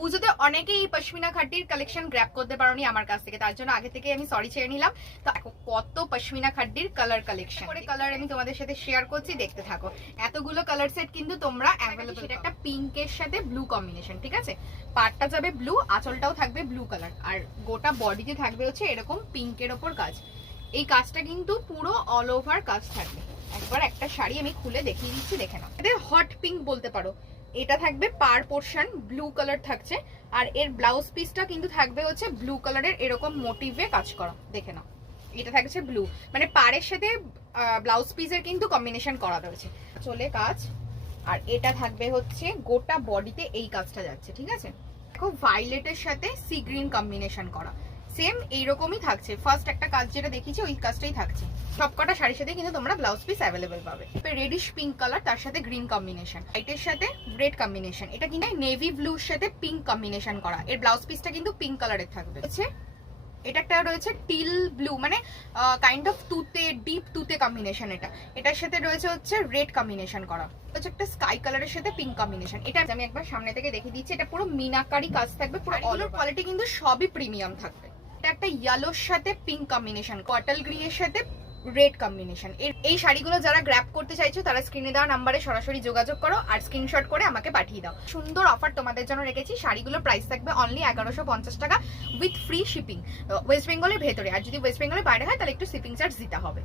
পুজোতে অনেকেই এই পশমিনা খাড্ডির কালেকশন গ্র্যাপ করতে পারোনি আমার কাছ থেকে। তার জন্য আগে থেকে আমি সরি চেয়ে নিলাম। তো কত পশমিনা খাড্ডির কালার কালেকশন করে কালার আমি তোমাদের সাথে শেয়ার করছি দেখতে থাকো। এতগুলো কালার সেট কিন্তু তোমরা অ্যাভেলেবল সেটা একটা পিঙ্কের সাথে ব্লু কম্বিনেশন ঠিক আছে? পাটটা যাবে ব্লু আঁচলটাও থাকবে ব্লু কালার আর গোটা বডিতে থাকবে হচ্ছে এরকম পিঙ্কের ওপর কাজ। এই কাজটা কিন্তু পুরো অল ওভার কাজ থাকবে। একবার একটা শাড়ি আমি খুলে দেখিয়ে দিচ্ছি দেখে নাও। এদের হট পিঙ্ক বলতে পারো। এটা থাকবে পার পোর্শন, ব্লু কালার থাকছে। আর এর ব্লাউজ পিসটা কিন্তু থাকবে হচ্ছে ব্লু কালারের এরকম মোটিভে কাজ করা। দেখে নাও। এটা থাকছে ব্লু। মানে পাড়ের সাথে ব্লাউজ পিসের কিন্তু কম্বিনেশন করা রয়েছে। চলে কাজ। আর এটা থাকবে হচ্ছে গোটা বডিতে এই কাজটা যাচ্ছে, ঠিক আছে? দেখো ভাইলেটের সাথে সি গ্রিন কম্বিনেশন করা। সেম এইরকমই থাকছে। ফার্স্ট একটা কাজ যেটা দেখিয়েছি ওই কাজটাই থাকছে। সব কটা শাড়ির সাথে কিন্তু তোমরা ব্লাউজ পিস অ্যাভেলেবেল পাবে। রেডিশ পিঙ্ক কালার তার সাথে গ্রিন কম্বিনেশন হোয়াইটের সাথে রেড কম্বিনেশন এটা কিন্তু নেভি ব্লুর সাথে পিঙ্ক কম্বিনেশন করা। এর ব্লাউজ পিসটা কিন্তু পিঙ্ক কালারের থাকবে। হচ্ছে এটা একটা রয়েছে টিল ব্লু মানে কাইন্ড অফ তুতে ডিপ তুতে কম্বিনেশন এটা। এটার সাথে রয়েছে হচ্ছে রেড কম্বিনেশন করা। হচ্ছে একটা স্কাই কালারের সাথে পিঙ্ক কম্বিনেশন এটা আমি একবার সামনে থেকে দেখিয়ে দিচ্ছি। এটা পুরো মিনাকারি কাজ থাকবে পুরো অল কোয়ালিটি কিন্তু সবই প্রিমিয়াম থাকবে। এটা একটা ইয়েলোর সাথে পিঙ্ক কম্বিনেশন কটল এর সাথে রেড কম্বিনেশন এই শাড়িগুলো যারা গ্র্যাপ করতে চাইছো, তারা স্ক্রিনে দেওয়া নাম্বারে সরাসরি যোগাযোগ করো আর স্ক্রিনশট করে আমাকে পাঠিয়ে দাও। সুন্দর অফার তোমাদের জন্য রেখেছি। শাড়িগুলোর প্রাইস থাকবে অনলি এগারোশো পঞ্চাশ টাকা উইথ ফ্রি শিপিং ওয়েস্ট বেঙ্গলের ভেতরে। আর যদি ওয়েস্ট বেঙ্গলের বাইরে হয়, তাহলে একটু শিপিং চার্জ দিতে হবে।